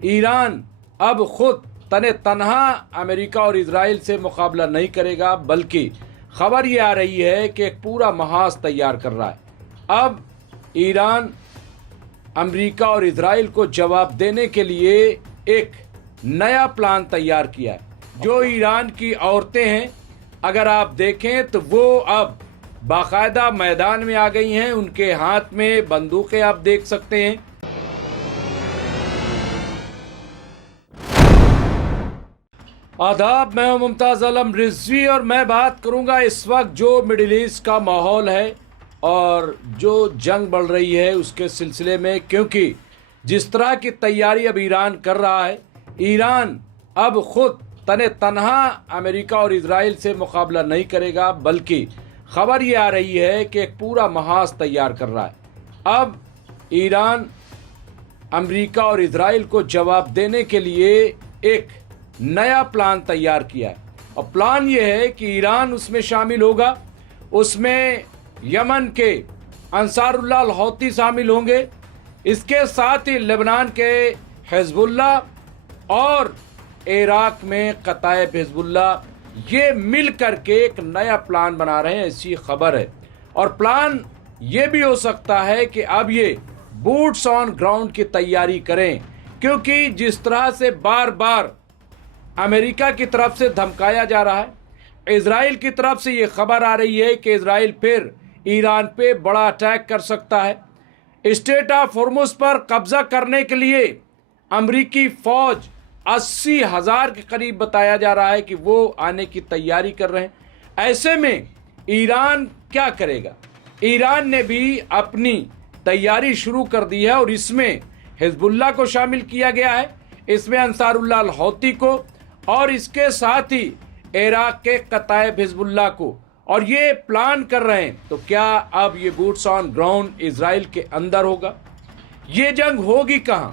Iran अब खुद तने तनहा अमेरिका और इजराइल से मुकाबला नहीं करेगा, बल्कि खबर ये आ रही है कि एक पूरा महाज तैयार कर रहा है। अब ईरान अमेरिका और इजराइल को जवाब देने के लिए एक नया प्लान तैयार किया है। जो ईरान की औरतें हैं, अगर आप देखें तो वो अब बाकायदा मैदान में आ गई हैं। उनके हाथ में बंदूकें आप देख सकते हैं। आदाब, मैं हूं मुमताज आलम रिजवी और मैं बात करूंगा इस वक्त जो मिडिल ईस्ट का माहौल है और जो जंग बढ़ रही है उसके सिलसिले में, क्योंकि जिस तरह की तैयारी अब ईरान कर रहा है, ईरान अब खुद तने तनहा अमेरिका और इजराइल से मुकाबला नहीं करेगा, बल्कि खबर ये आ रही है कि एक पूरा महाज तैयार कर रहा है। अब ईरान अमेरिका और इजराइल को जवाब देने के लिए एक नया प्लान तैयार किया है और प्लान ये है कि ईरान उसमें शामिल होगा। उसमें यमन के अंसारुल्लाह अल हौती शामिल होंगे, इसके साथ ही लेबनान के हिजबुल्लाह और इराक में कताइब हिजबुल्लाह, ये मिल करके एक नया प्लान बना रहे हैं, ऐसी खबर है। और प्लान ये भी हो सकता है कि अब ये बूट्स ऑन ग्राउंड की तैयारी करें, क्योंकि जिस तरह से बार बार अमेरिका की तरफ से धमकाया जा रहा है, इजराइल की तरफ से ये खबर आ रही है कि इजराइल फिर ईरान पे बड़ा अटैक कर सकता है। स्टेट ऑफ हॉर्मुज पर कब्जा करने के लिए अमेरिकी फौज 80,000 के करीब बताया जा रहा है कि वो आने की तैयारी कर रहे हैं। ऐसे में ईरान क्या करेगा? ईरान ने भी अपनी तैयारी शुरू कर दी है और इसमें हिजबुल्लाह को शामिल किया गया है, इसमें अंसारुल्लाह अल हौती को और इसके साथ ही इराक के कताइब हिजबुल्लाह को, और ये प्लान कर रहे हैं। तो क्या अब ये बूट्स ऑन ग्राउंड इजराइल के अंदर होगा? ये जंग होगी कहां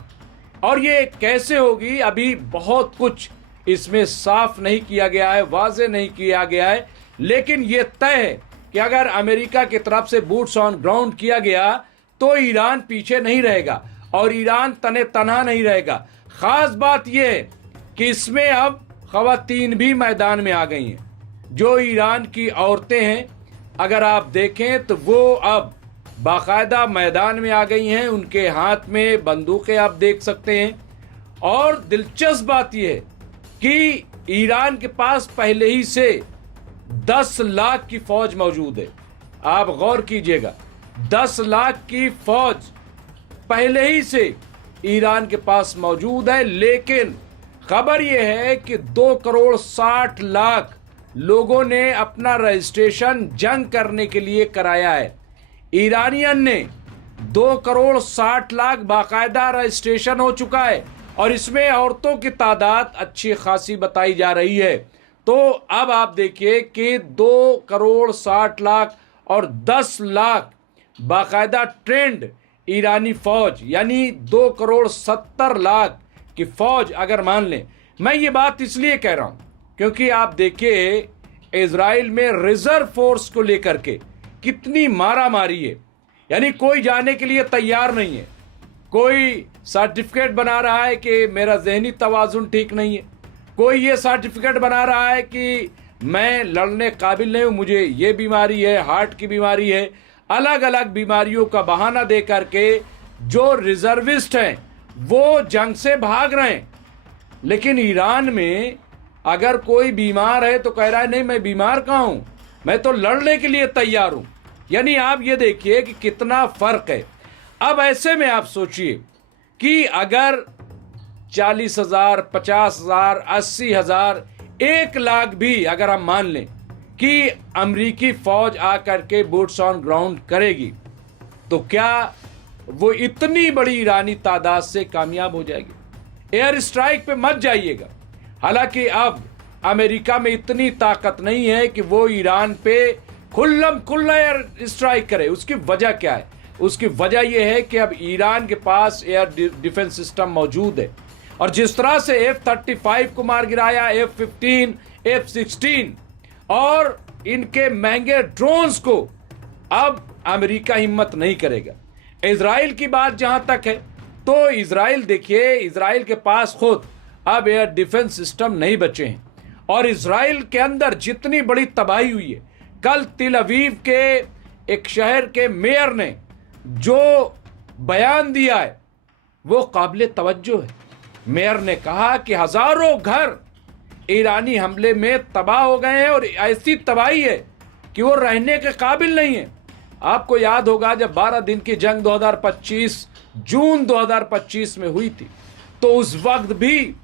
और ये कैसे होगी? अभी बहुत कुछ इसमें साफ नहीं किया गया है, वाज़ेह नहीं किया गया है, लेकिन ये तय है कि अगर अमेरिका की तरफ से बूट्स ऑन ग्राउंड किया गया तो ईरान पीछे नहीं रहेगा और ईरान तने तनहा नहीं रहेगा। खास बात यह है कि इसमें अब खवातीन भी मैदान में आ गई हैं। जो ईरान की औरतें हैं, अगर आप देखें तो वो अब बाकायदा मैदान में आ गई हैं। उनके हाथ में बंदूकें आप देख सकते हैं। और दिलचस्प बात यह है कि ईरान के पास पहले ही से 10 लाख की फौज मौजूद है। आप गौर कीजिएगा, 10 लाख की फौज पहले ही से ईरान के पास मौजूद है। लेकिन खबर यह है कि 2,60,00,000 लोगों ने अपना रजिस्ट्रेशन जंग करने के लिए कराया है। ईरानियन ने 2,60,00,000 बाकायदा रजिस्ट्रेशन हो चुका है और इसमें औरतों की तादाद अच्छी खासी बताई जा रही है। तो अब आप देखिए कि 2,60,00,000 और 10 लाख बाकायदा ट्रेंड ईरानी फौज, यानी 2,70,00,000 की फौज अगर मान लें। मैं ये बात इसलिए कह रहा हूं क्योंकि आप देखिए इजराइल में रिजर्व फोर्स को लेकर के कितनी मारामारी है। यानी कोई जाने के लिए तैयार नहीं है। कोई सर्टिफिकेट बना रहा है कि मेरा जहनी तवाजुन ठीक नहीं है, कोई ये सर्टिफिकेट बना रहा है कि मैं लड़ने काबिल नहीं हूं, मुझे ये बीमारी है, हार्ट की बीमारी है। अलग अलग बीमारियों का बहाना दे करके जो रिजर्विस्ट हैं वो जंग से भाग रहे हैं। लेकिन ईरान में अगर कोई बीमार है तो कह रहा है नहीं, मैं बीमार कहाँ हूं, मैं तो लड़ने के लिए तैयार हूं। यानी आप ये देखिए कि कितना फर्क है। अब ऐसे में आप सोचिए कि अगर 40,000, 50,000, 80,000, 1 लाख भी अगर हम मान लें कि अमेरिकी फौज आकर के बूट्स ऑन ग्राउंड करेगी, तो क्या वो इतनी बड़ी ईरानी तादाद से कामयाब हो जाएगी? एयर स्ट्राइक पे मत जाइएगा। हालांकि अब अमेरिका में इतनी ताकत नहीं है कि वो ईरान पे खुल्लम खुल्ला एयर स्ट्राइक करे। उसकी वजह क्या है? उसकी वजह यह है कि अब ईरान के पास एयर डिफेंस सिस्टम मौजूद है और जिस तरह से F-35 को मार गिराया, F-15, F-16 और इनके महंगे ड्रोन्स को अब अमेरिका हिम्मत नहीं करेगा। इजराइल की बात जहां तक है तो इजराइल देखिए, इजराइल के पास खुद अब एयर डिफेंस सिस्टम नहीं बचे हैं और इजराइल के अंदर जितनी बड़ी तबाही हुई है। कल तिल अवीव के एक शहर के मेयर ने जो बयान दिया है वो काबिल तवज्जो है। मेयर ने कहा कि हजारों घर ईरानी हमले में तबाह हो गए हैं और ऐसी तबाही है कि वो रहने के काबिल नहीं है। आपको याद होगा जब 12 दिन की जंग 2025 जून 2025 में हुई थी तो उस वक्त भी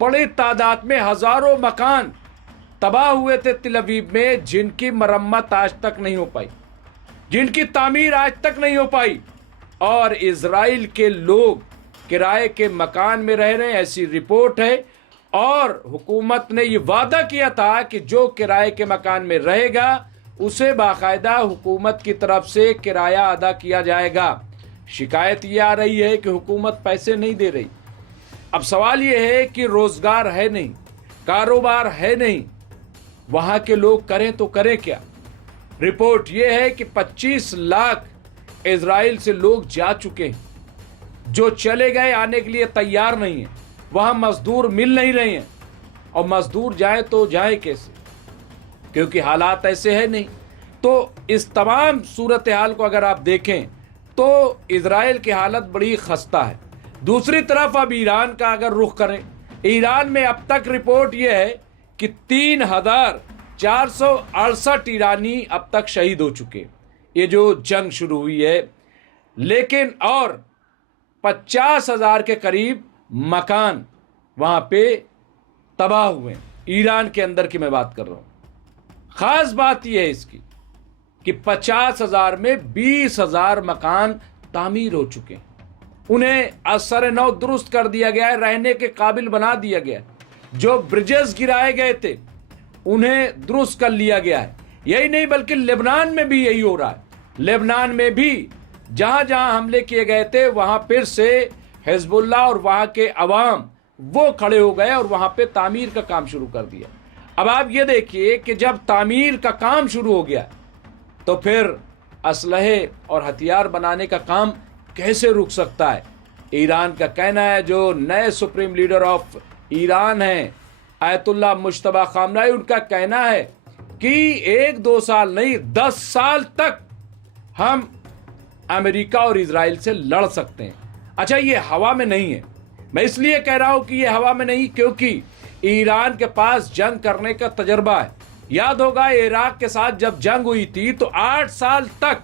बड़ी तादाद में हजारों मकान तबाह हुए थे तिल अवीव में, जिनकी मरम्मत आज तक नहीं हो पाई, जिनकी तामीर आज तक नहीं हो पाई। और इजराइल के लोग किराए के मकान में रह रहे हैं, ऐसी रिपोर्ट है। और हुकूमत ने ये वादा किया था कि जो किराए के मकान में रहेगा उसे बाकायदा हुकूमत की तरफ से किराया अदा किया जाएगा। शिकायत ये आ रही है कि हुकूमत पैसे नहीं दे रही। अब सवाल ये है कि रोजगार है नहीं, कारोबार है नहीं, वहां के लोग करें तो करें क्या। रिपोर्ट ये है कि 25 लाख इजराइल से लोग जा चुके हैं, जो चले गए आने के लिए तैयार नहीं है। वहां मजदूर मिल नहीं रहे हैं और मजदूर जाए तो जाए कैसे, क्योंकि हालात ऐसे है नहीं। तो इस तमाम सूरत हाल को अगर आप देखें तो इजराइल की हालत बड़ी खस्ता है। दूसरी तरफ अब ईरान का अगर रुख करें, ईरान में अब तक रिपोर्ट यह है कि 3,468 ईरानी अब तक शहीद हो चुके, ये जो जंग शुरू हुई है। लेकिन और 50,000 के करीब मकान वहां पे तबाह हुए, ईरान के अंदर की मैं बात कर रहा हूं। खास बात यह है इसकी कि 50,000 में 20,000 मकान तामीर हो चुके हैं, उन्हें असर नौ दुरुस्त कर दिया गया है, रहने के काबिल बना दिया गया है। जो ब्रिजेस गिराए गए थे उन्हें दुरुस्त कर लिया गया है। यही नहीं बल्कि लेबनान में भी यही हो रहा है। लेबनान में भी जहां जहां हमले किए गए थे वहां फिर से हिजबुल्लाह और वहां के अवाम वो खड़े हो गए और वहां पे तामीर का काम शुरू कर दिया। अब आप ये देखिए कि जब तामीर का काम शुरू हो गया तो फिर असलहे और हथियार बनाने का काम कैसे रुक सकता है। ईरान का कहना है, जो नए सुप्रीम लीडर ऑफ ईरान हैं आयतुल्लाह मुश्तबा खामनाई, उनका कहना है कि 1-2 साल नहीं 10 साल तक हम अमेरिका और इजराइल से लड़ सकते हैं। अच्छा, ये हवा में नहीं है। मैं इसलिए कह रहा हूं कि ये हवा में नहीं क्योंकि ईरान के पास जंग करने का तजर्बा है। याद होगा इराक के साथ जब जंग हुई थी तो 8 साल तक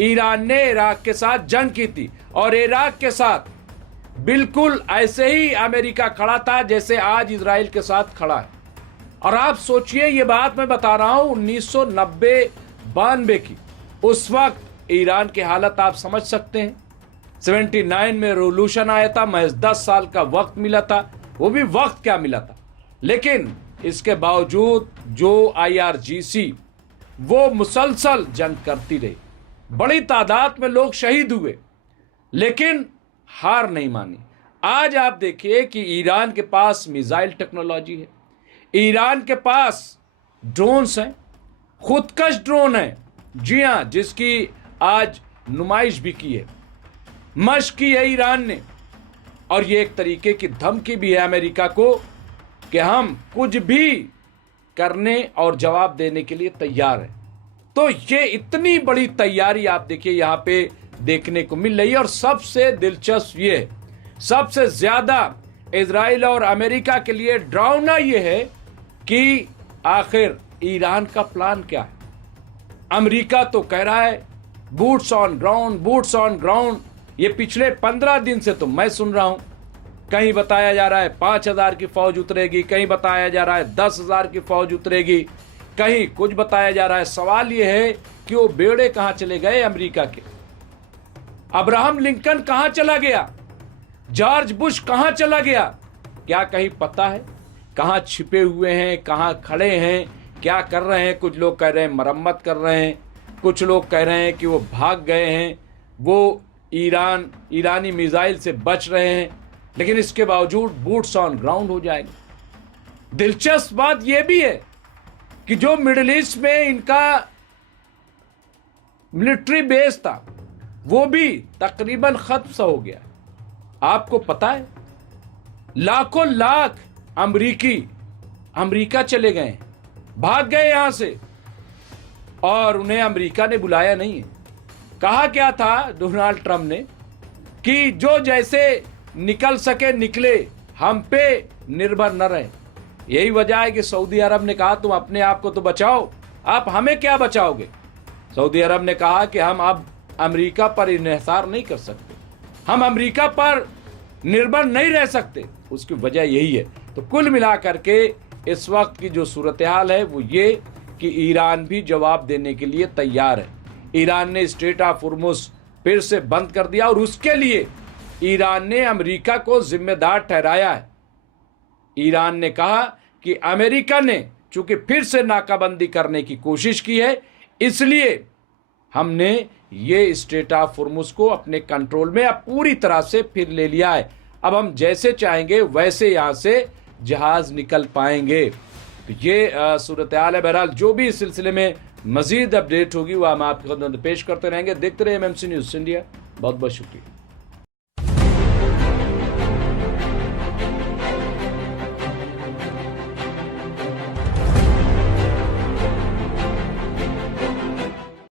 ईरान ने इराक के साथ जंग की थी और इराक के साथ बिल्कुल ऐसे ही अमेरिका खड़ा था जैसे आज इजराइल के साथ खड़ा है। और आप सोचिए, ये बात मैं बता रहा हूं 1990-92 की, उस वक्त ईरान की हालत आप समझ सकते हैं। 79 में रेवोल्यूशन आया था, महज 10 साल का वक्त मिला था, वो भी वक्त क्या मिला था। लेकिन इसके बावजूद जो IRGC वो मुसलसल जंग करती रही, बड़ी तादाद में लोग शहीद हुए, लेकिन हार नहीं मानी। आज आप देखिए कि ईरान के पास मिसाइल टेक्नोलॉजी है, ईरान के पास ड्रोन्स हैं, खुदकश ड्रोन है, जी हां, जिसकी आज नुमाइश भी की है, मशक की है ईरान ने। और ये एक तरीके की धमकी भी है अमेरिका को कि हम कुछ भी करने और जवाब देने के लिए तैयार हैं। तो ये इतनी बड़ी तैयारी आप देखिए यहां पे देखने को मिल रही है। और सबसे दिलचस्प ये है, सबसे ज्यादा इजराइल और अमेरिका के लिए डरावना ये है कि आखिर ईरान का प्लान क्या है। अमेरिका तो कह रहा है boots on ground, boots on ground. ये पिछले 15 दिन से तो मैं सुन रहा हूं, कहीं बताया जा रहा है 5,000 की फौज उतरेगी, कहीं बताया जा रहा है 10,000 की फौज उतरेगी, कहीं कुछ बताया जा रहा है। सवाल यह है कि वो बेड़े कहां चले गए अमेरिका के? अब्राहम लिंकन कहां चला गया? जॉर्ज बुश कहां चला गया? क्या कहीं पता है कहां छिपे हुए हैं, कहां खड़े हैं, क्या कर रहे हैं? कुछ लोग कह रहे हैं मरम्मत कर रहे हैं, कुछ लोग कह रहे हैं कि वो भाग गए हैं, वो ईरानी मिसाइल से बच रहे हैं। लेकिन इसके बावजूद बूट्स ऑन ग्राउंड हो जाएंगे। दिलचस्प बात यह भी है कि जो मिडिल ईस्ट में इनका मिलिट्री बेस था वो भी तकरीबन खत्म सा हो गया। आपको पता है लाखों लाख अमेरिका चले गए, भाग गए यहां से, और उन्हें अमेरिका ने बुलाया नहीं है। कहा क्या था डोनाल्ड ट्रंप ने कि जो जैसे निकल सके निकले, हम पे निर्भर न रहे। यही वजह है कि सऊदी अरब ने कहा तुम अपने आप को तो बचाओ, आप हमें क्या बचाओगे। सऊदी अरब ने कहा कि हम अब अमेरिका पर इन्हिसार नहीं कर सकते, हम अमेरिका पर निर्भर नहीं रह सकते। उसकी वजह यही है। तो कुल मिलाकर के इस वक्त की जो सूरत हाल है वो ये कि ईरान भी जवाब देने के लिए तैयार है। ईरान ने स्ट्रेट ऑफ हुर्मुज़ फिर से बंद कर दिया और उसके लिए ईरान ने अमेरिका को जिम्मेदार ठहराया है। ईरान ने कहा कि अमेरिका ने चूंकि फिर से नाकाबंदी करने की कोशिश की है, इसलिए हमने ये स्ट्रेट ऑफ हुर्मुज़ को अपने कंट्रोल में अब पूरी तरह से फिर ले लिया है। अब हम जैसे चाहेंगे वैसे यहां से जहाज निकल पाएंगे। तो ये सूरत हाल है। बहरहाल जो भी इस सिलसिले में मजीद अपडेट होगी वह हम आपके खिदमत में पेश करते रहेंगे। देखते रहिए एमएमसी न्यूज़ इंडिया। बहुत बहुत शुक्रिया।